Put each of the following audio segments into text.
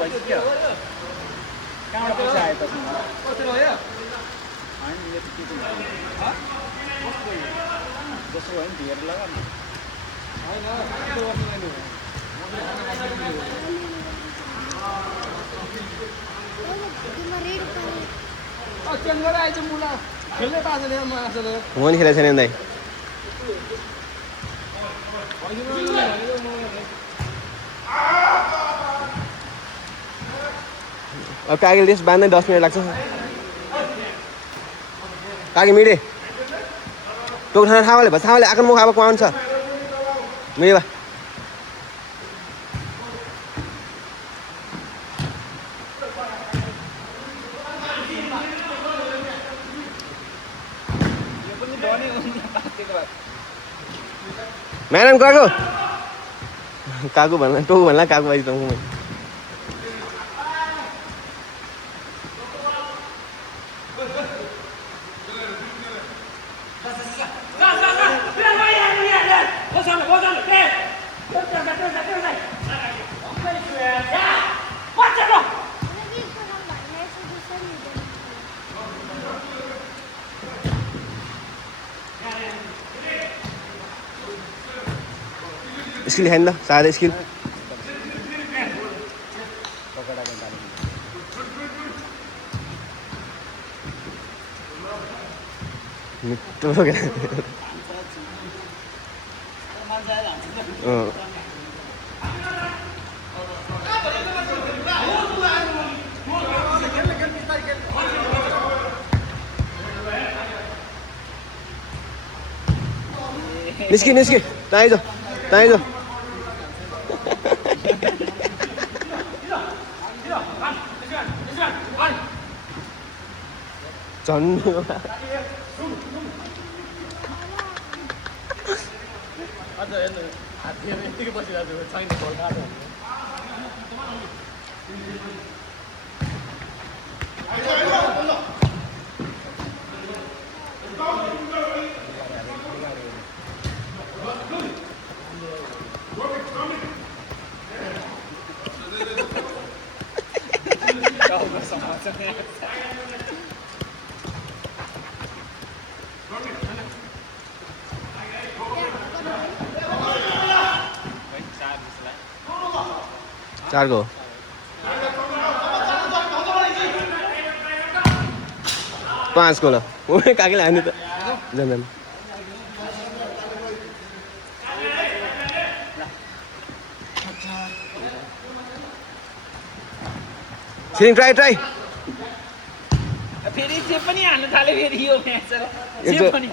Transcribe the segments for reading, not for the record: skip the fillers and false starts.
भयो के हो कहाँबाट पैसा आयो तपाईँ कति भयो होइन यो त के जसो भयो नि धेर लगा न चेन्ज गरेर आइज मुला खेल्नै पाएको छैन म आजले हो नि खेलेको छैन दाइ अब कागे रेस बाँध्दै 10 मिनट लाग्छ कागे मिडे टोक ठाना थावाले आकन मुख अब पाउन्छ मिडे बा मैडम काकु भन्ला टोकु भन्ला काकु बाजी तँको मैले स्किल हैन सादा स्किल मिठो निस्की ताइजो झन्नु अझ हेर्नु हात दिएर यतिकै बसिरहेको छु छैन बल काट्नु चार गो 5 को ल ओए काकीले हान्नु त जान्दैन सिरिङ ट्राई फेरि जे पनि हाल्नु थाले फेरि यो म्याच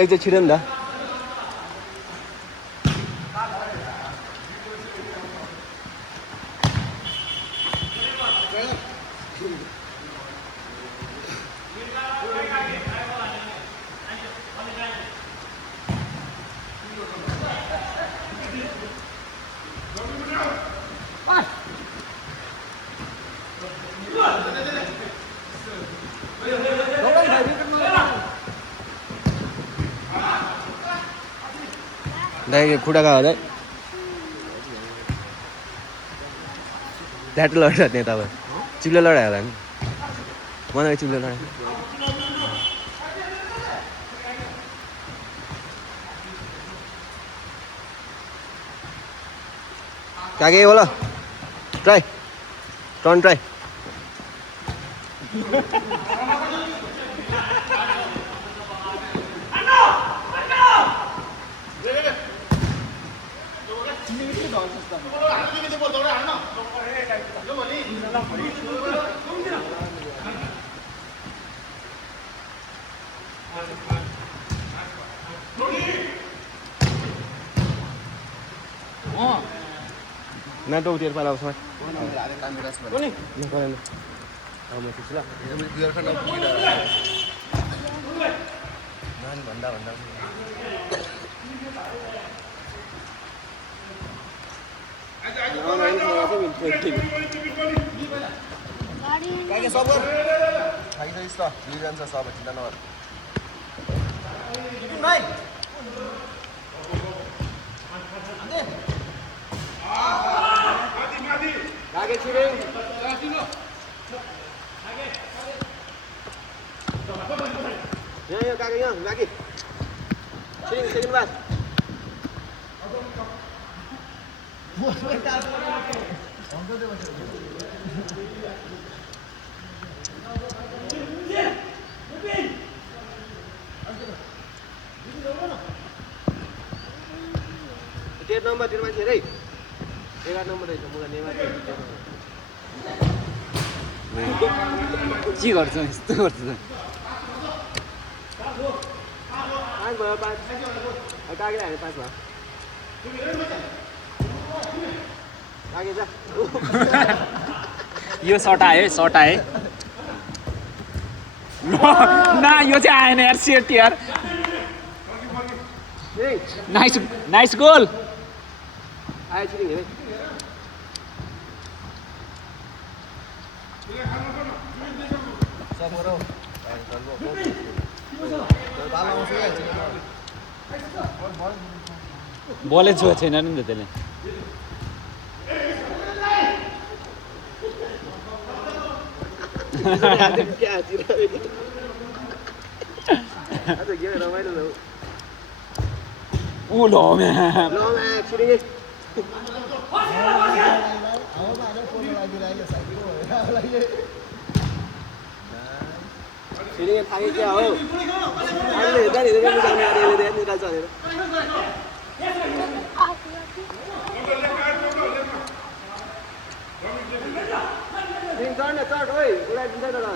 एक छिटो नि त दाइ खुट्टा गयो दाइ ढ्याटो लडायो त्यहाँ तपाईँ चिप्लो लडायो होला नि मलाई चिप्लो लडायो कागे होला ट्राई टर्न ट्राई ना तो उठेर पाला उसमा कोनी न करेन आउनु छ ल गर्लफ्रेन्ड अब पुगिन नान भन्दा काके सब गर खाइदिइस् त दुई जान्छ सब चिन्ता नगर नाइ काके छिरे यहाँ काका यहाँ बाँकी सेकेन्ड पास तेह्र नम्बर तेरो मान्छे रे 11 नम्बर रहेछ मुला नेमा के गर्छ यस्तो गर्छ त पाँच भयो पाँच काकीलाई हाने पाँच भयो काकी जा यो सर्ट आयो ना यो चाहिँ आएन यार सेट यार नाइस गोल आयो छिरिङ हेरे बलै छुएको छैन नि त त्यसले ऊ लो म्याम छिरिङ छिरिङ थाहा क्या हो अहिले हेर्दा नि जाने अरे निकाल्छ भनेर चढ ओइ उडाइदिन्छ त ल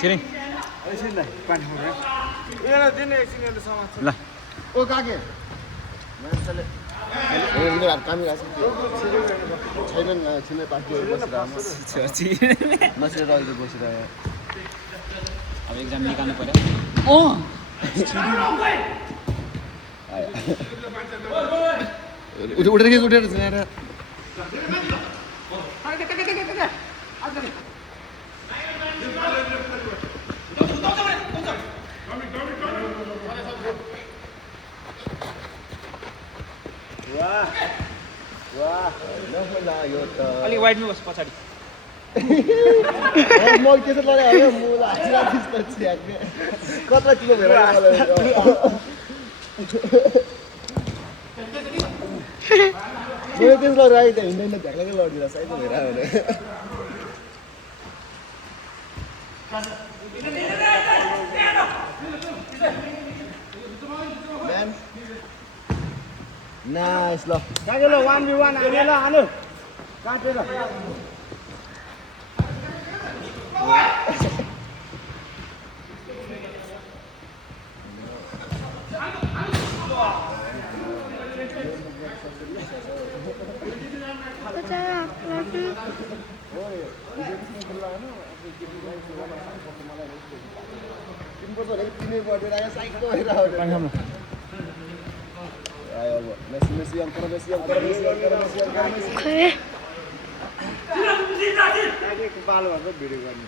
छिरिङ ल ओ काके मान्छेले काम छैन छिनै पार्टी बसिरहेको अहिले बसिरह्यो अब एक्जाम निकाल्नु पर्यो उठेर जाएर अलिक वाइडमा बस पछाडि म के छ लड्यो कत्रो किलो भेर त्यस लड्यो त हिँड्दैन झ्याक्लाकै लडिदिएर साइज भएर नाइस ल काके ल 1v1 हाने ल हानु काटेर तिमी बढेर आयो साइकल भएर आयो अब मेसी अंकर बाल भएर भिडियो गर्नु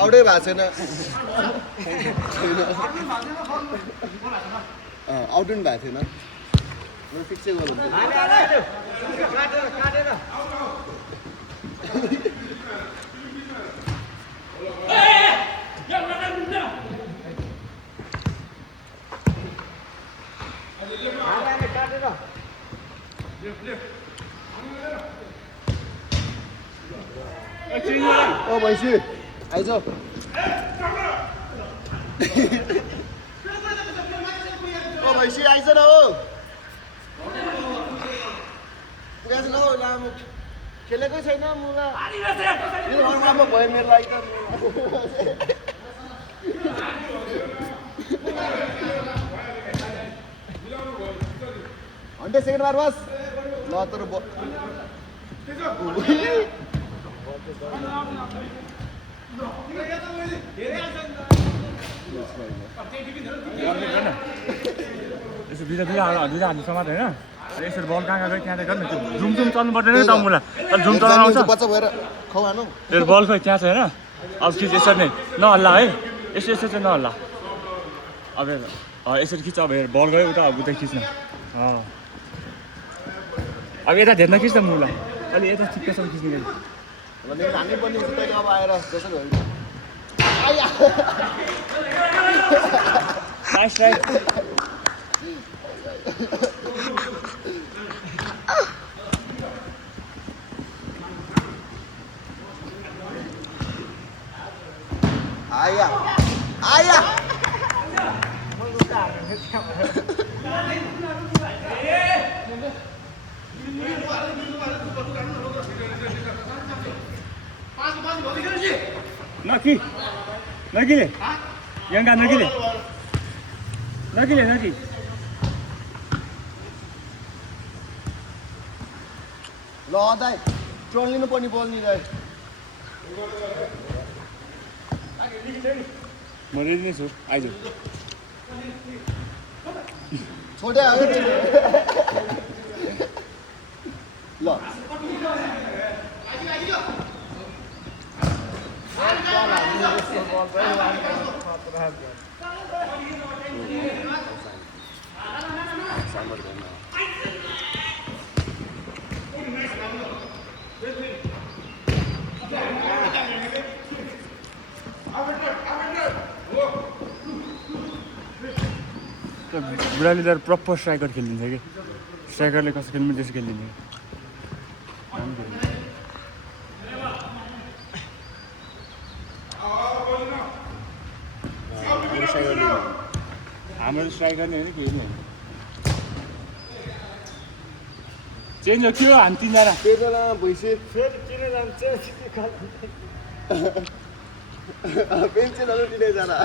आउटै भएको छैन आउट पनि भएको थिएन फिक्सै गर्नु ओ भैँसी आइज ओ भैँसी आइज न हो पुगेछ न हौ लामो खेलेकै छैन मुला भयो मेरो लागि त अन्त सेकेन्ड बार बस ल तर यसो बिदा दुईवटा हाल्नु समात होइन यसरी बल कहाँ गयो त्यहाँ गर्नु झुम झुम चल्नु पर्दैन नि त मुला झुम चलाउनु आउँछ बच्चा भएर खुवाउनु यो बल खोइ त्यहाँ छ होइन अब खिच यसरी नै नहल्ला है यसो यसो चाहिँ नहल्ला अब यसरी खिच अब हेर बल गयो उता अब उता खिच्नु अब यता धेर्न खिच्छ मुला अलि यता ठिक्कैसँग खिच्ने मेरो हान्नै पर्ने हुन्छ तैँले अब आएर जसरी भयो नाइस राइट आया आया नकी नकिले यङ्गा नकिले नकिले नकी ल दाइ टर्न लिनु पर्ने बल नि दाइ म रेडी नै छु आइज छोड्या ल बुढाले त प्रपर स्ट्राइकर खेलिदिन्छ कि स्ट्राइकरले कसो खेल्नु त्यसो खेलिदिन्छ हाम्रो स्ट्राइकर नै होइन केही नै चेन्ज हो के हो हामी तिनजना बेला भइसक्यो फेरि किन जान्छ पेन्सनहरू दिँदै जाना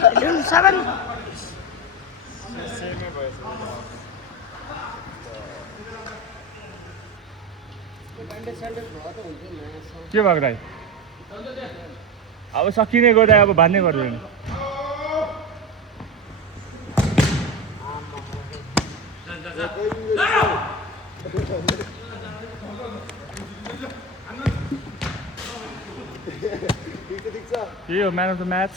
के भएको दाइ अब सकिने गयो दाइ अब बाँध्नै पर्दैन के हो म्यान अफ द म्याच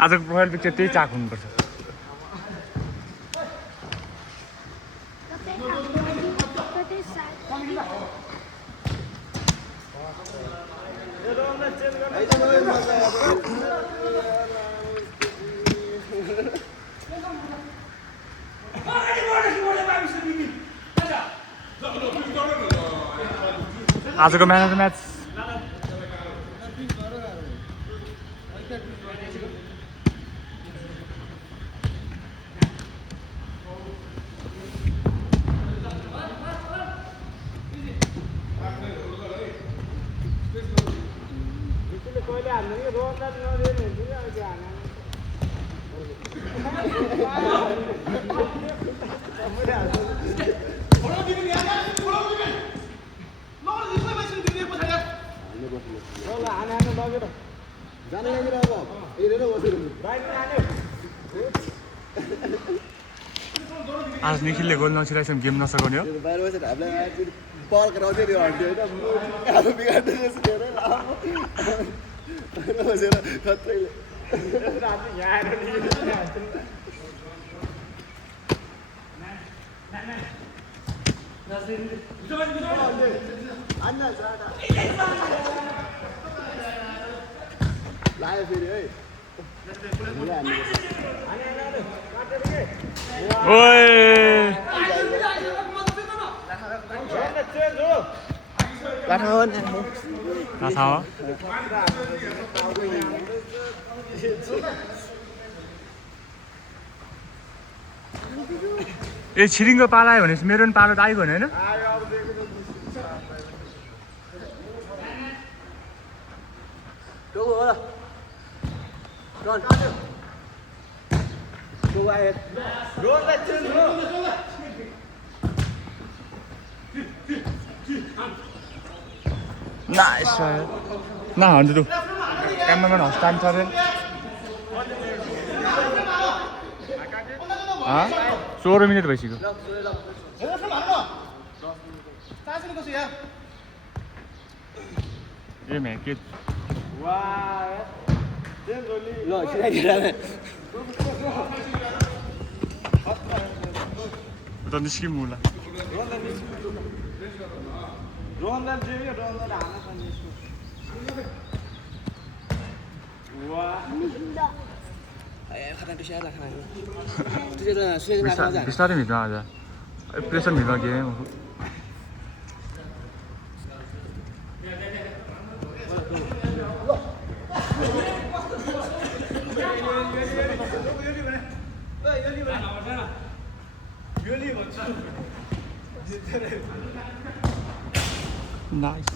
आजको प्रोफाइल पिक्चर त्यही चाक हुनुपर्छ आजको म्यान अफ द म्याच आज निखिलले गोल नछिराइसम्म गेम नसकाउने हो बाहिर बसेर हामीलाई बल गराउँथ्यो नि हट्थ्यो होइन अब बिगार्दै रहेछ धेरै बाहिर बसेर खत्रैले लाग्यो फेरि है ओए नाथा हो ए छिरिङको पाला आयो भनेपछि मेरो पनि पालो त आइगयो होइन Nice, nah, hantu tuh. Cameraman harus tancapin. Hah? 16 menit भइसक्यो. ए मैं के ल सिराइदिएर त निस्किमुला. रोहनलाई जेयो रोहनलाई हान्न पर्ने यसको वाह खाना बिसार खाना तुझे त सुनेको खाना जा बिस्तारै भित्र आजा. प्रेसर भित्र गेम. Nice.